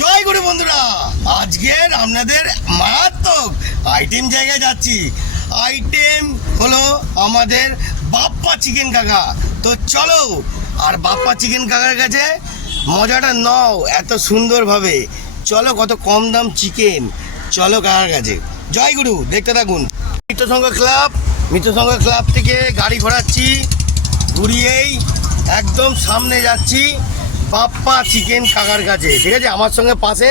জয় গুরু বন্ধুরা, আজকের আপনাদের মারাত্মক আইটেম জায়গায় যাচ্ছি। আইটেম হলো আমাদের বাপ্পা চিকেন কাকা। তো চলো, আর বাপ্পা চিকেন কাকার কাছে মজাটা নাও এত সুন্দরভাবে। চলো, কত কম দাম চিকেন। চলো কাকার কাছে। জয় গুরু, দেখতে থাকুন। মিত্রসংঘ ক্লাব থেকে গাড়ি ঘোরাচ্ছি, ঘুরিয়েই একদম সামনে যাচ্ছি বাপ্পা চিকেন কাকার কাছে। ঠিক আছে, আমার সঙ্গে পাশে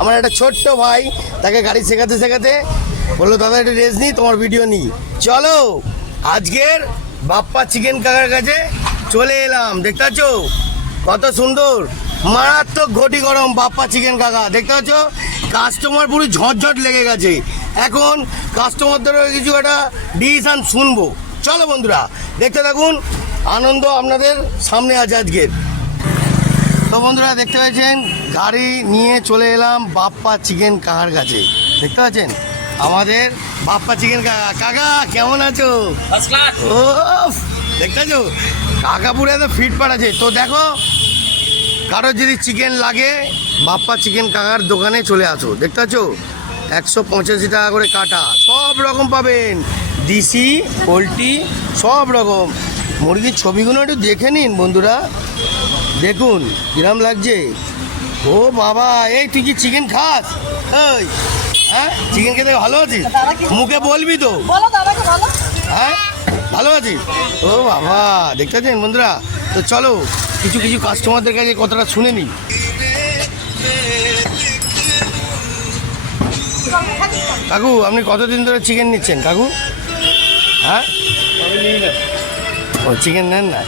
আমার একটা ছোট্ট ভাই, তাকে গাড়ি শেখাতে বললো দাদা একটু রেস্ট নিই, তোমার ভিডিও নিই। চলো, আজকের বাপ্পা চিকেন কাকার কাছে চলে এলাম। দেখতে পাচ্ছ কত সুন্দর মারাত্মক ঘটি গরম বাপ্পা চিকেন কাকা। দেখতে পাচ্ছ কাস্টমার পুরো ঝটঝট লেগে গেছে। এখন কাস্টমারদেরও কিছু একটা ডিসিশন শুনবো। চলো বন্ধুরা, দেখতে থাকুন, আনন্দ আপনাদের সামনে আছে আজকের। তো বন্ধুরা, দেখতে পাচ্ছেন গাড়ি নিয়ে চলে এলাম বাপ্পা চিকেন কাকার কাছে। দেখতে পাচ্ছেন আমাদের বাপ্পা চিকেন কাকা। কাকা কেমন আছো? ও দেখতে পাচ্ছ কাকা পুরো এত ফিট পাঠাচ্ছে। তো দেখো, কারোর যদি চিকেন লাগে বাপ্পা চিকেন কাকার দোকানে চলে আসো। দেখতে পাচ্ছ 185 টাকা করে কাটা, সব রকম পাবেন, দেশি পোলট্রি সব রকম। মুরগির ছবিগুলো একটু দেখে নিন বন্ধুরা, দেখুন কিরম লাগছে। ও বাবা, এই তুই কি চিকেন খাস? এই হ্যাঁ, চিকেন খেতে ভালো আছিস? মুখে বলবি তো? হ্যাঁ, ভালো আছিস? ও বাবা, দেখতে পাচ্ছেন বন্ধুরা। তো চলো, কিছু কাস্টমারদের কাছে কথাটা শুনে নিই। কাকু, আপনি কতদিন ধরে চিকেন নিচ্ছেন কাকু? হ্যাঁ, ও চিকেন নেন না?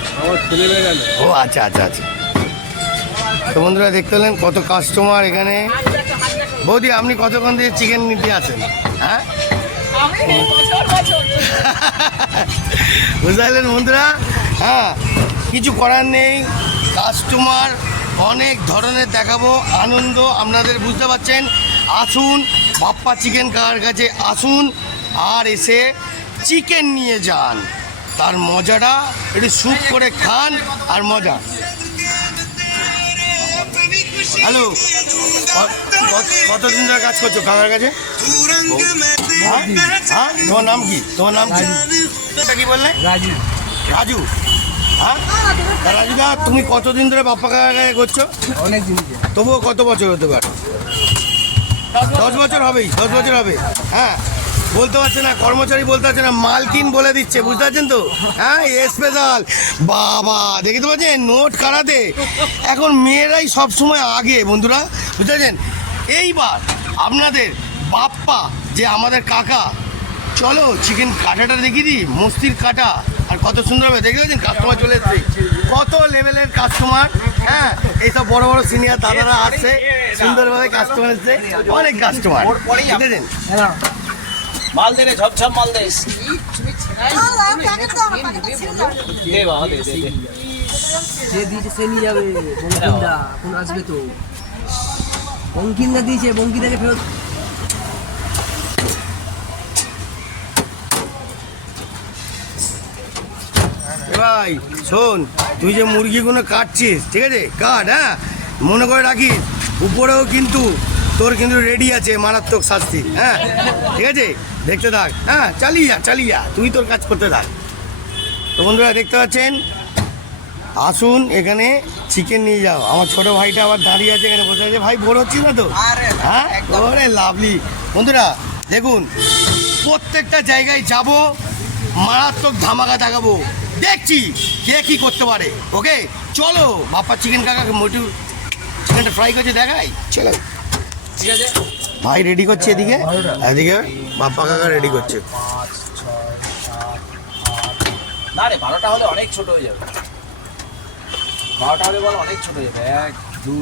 ও আচ্ছা। তো বন্ধুরা, দেখতে পেলেন কত কাস্টমার এখানে। বৌদি, আপনি কতক্ষণ দিয়ে চিকেন নিতে আসেন? হ্যাঁ, বুঝতে পারলেন বন্ধুরা। হ্যাঁ, কিছু করার নেই, কাস্টমার অনেক ধরনের দেখাবো, আনন্দ আপনাদের বুঝতে পারছেন। আসুন বাপ্পা চিকেন কাকার কাছে আসুন, আর এসে চিকেন নিয়ে যান, তার মজাটা একটু স্যুপ করে খান আর মজা। হ্যালো, কতদিন ধরে কাজ করছো কাকার কাছে? হ্যাঁ, তোমার নাম কি? কি বললে? রাজু। হ্যাঁ রাজুদা, তুমি কতদিন ধরে বাপ্পা কাকার কাছে করছো? অনেকদিন। তবুও কত বছর হতে পারে? 10 বছর হবেই, 10 বছর হবে। হ্যাঁ, বলতে পারছে না, কর্মচারী বলতে পারছে না, মালকিন বলে দিচ্ছে, বুঝতে পারছেন তো? হ্যাঁ, স্পেশাল বাবা, দেখতে পাচ্ছেন নোট কাটাতে এখন মেয়েরাই সব সময় আগে বন্ধুরা, বুঝতে পারছেন। এইবার আপনাদের বাপ্পা যে আমাদের কাকা, চলো চিকেন কাটাটা দেখিয়ে দিই, মস্তির কাটা। আর কত সুন্দর হবে, দেখতে পাচ্ছেন কাস্টমার চলে এসছে, কত লেভেলের কাস্টমার। হ্যাঁ, এইসব বড় সিনিয়র দাদারা আসছে, সুন্দরভাবে কাস্টমার এসছে, অনেক কাস্টমার, দেখেছেন। মাল দে রে, ঝপঝপ মাল দে। দে বাবা, দে। যে দিয়েছে সে নিয়ে যাবে, বঙ্কিমদা এখন আসবে তো। বঙ্কিমদা দিয়েছে, বঙ্কিমদাকে ফেরত। ভাই শোন, তুই যে মুরগিগুলো কাটছিস, ঠিক আছে কাট, হ্যাঁ মনে করে রাখিস, উপরেও কিন্তু তোর কিন্তু রেডি আছে মারাত্মক শাস্তি। হ্যাঁ ঠিক আছে, দেখতে থাক। হ্যাঁ, চালিয়ে যা, তুই তোর কাজ করতে থাক। তো বন্ধুরা, দেখতে পাচ্ছেন, আসুন এখানে চিকেন নিয়ে যাও। আমার ছোট ভাইটা আবার দাঁড়িয়ে আছে এখানে, বসে আছে। ভাই বোর হচ্ছি না তো? হ্যাঁ, ওরে লাভলি। বন্ধুরা দেখুন, প্রত্যেকটা জায়গায় যাব, মারাত্মক ধামাকা দেখাবো, দেখছি কে কী করতে পারে। ওকে চলো, বাপ্পা চিকেন কাকাকে মোটু চিকেনটা ফ্রাই করছে দেখাই। চলো, ঠিক আছে ভাই রেডি করছে এদিকে বাপ্পা কাকা রেডি করছে। না রে, 12টা হলে অনেক ছোট হয়ে যাবে। 12টা হলে বল অনেক ছোট হয়ে যাবে। 1 2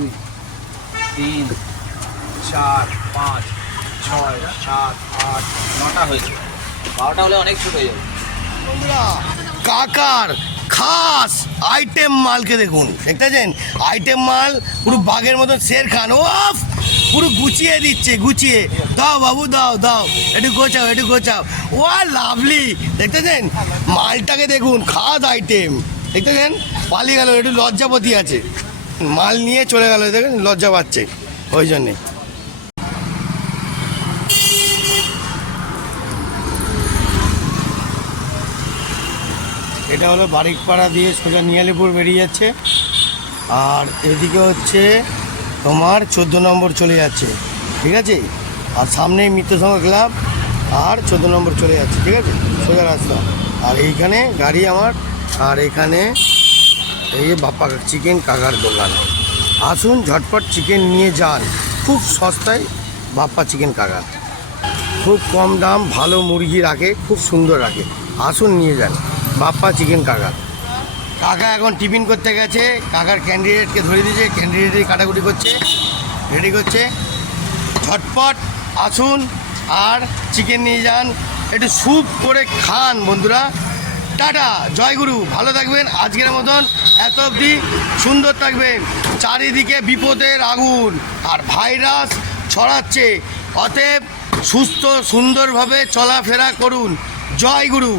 3 4 5 6 7 8 9টা হয়েছে। 12টা হলে অনেক ছোট হয়ে যাবে। কাকার খাস আইটেম মালকে দেখুন, দেখতেছেন আইটেম মাল পুরো বাঘের মতন শের খান। ও পুরো গুছিয়ে দিচ্ছে, গুছিয়ে দাও বাবু, দাও একটু গোছাও। ও লাভলি, দেখতেছেন মালটাকে দেখুন, খাস আইটেম। দেখতেছেন পালিয়ে গেল, একটু লজ্জাপতি আছে, মাল নিয়ে চলে গেল, দেখেন লজ্জা পাচ্ছে। ওই জন্যে। এটা হলো বারিকপাড়া দিয়ে সোজা নিয়ালিপুর বেরিয়ে যাচ্ছে, আর এদিকে হচ্ছে তোমার 14 নম্বর চলে যাচ্ছে, ঠিক আছে। আর সামনে মিত্রসংঘ ক্লাব আর 14 নম্বর চলে যাচ্ছে, ঠিক আছে, সোজা রাস্তা। আর এইখানে গাড়ি আমার, আর এখানে এই যে বাপ্পা চিকেন কাকার দোকান। আসুন ঝটপট চিকেন নিয়ে যান, খুব সস্তায় বাপ্পা চিকেন কাকা, খুব কম দাম, ভালো মুরগি রাখে, খুব সুন্দর রাখে। আসুন নিয়ে যান বাপ্পা চিকেন কাকা। কাকা এখন টিফিন করতে গেছে, কাকার ক্যান্ডিডেটকে ধরে দিয়েছে, ক্যান্ডিডেটই কাটাকুটি করছে, রেডি করছে। ঝটপট আসুন আর চিকেন নিয়ে যান, একটু স্যুপ করে খান বন্ধুরা। টাটা, জয়গুরু, ভালো থাকবেন। আজকের মতন এত অবধি, সুন্দর থাকবেন। চারিদিকে বিপদের আগুন আর ভাইরাস ছড়াচ্ছে, অতএব সুস্থ সুন্দরভাবে চলাফেরা করুন। জয়গুরু।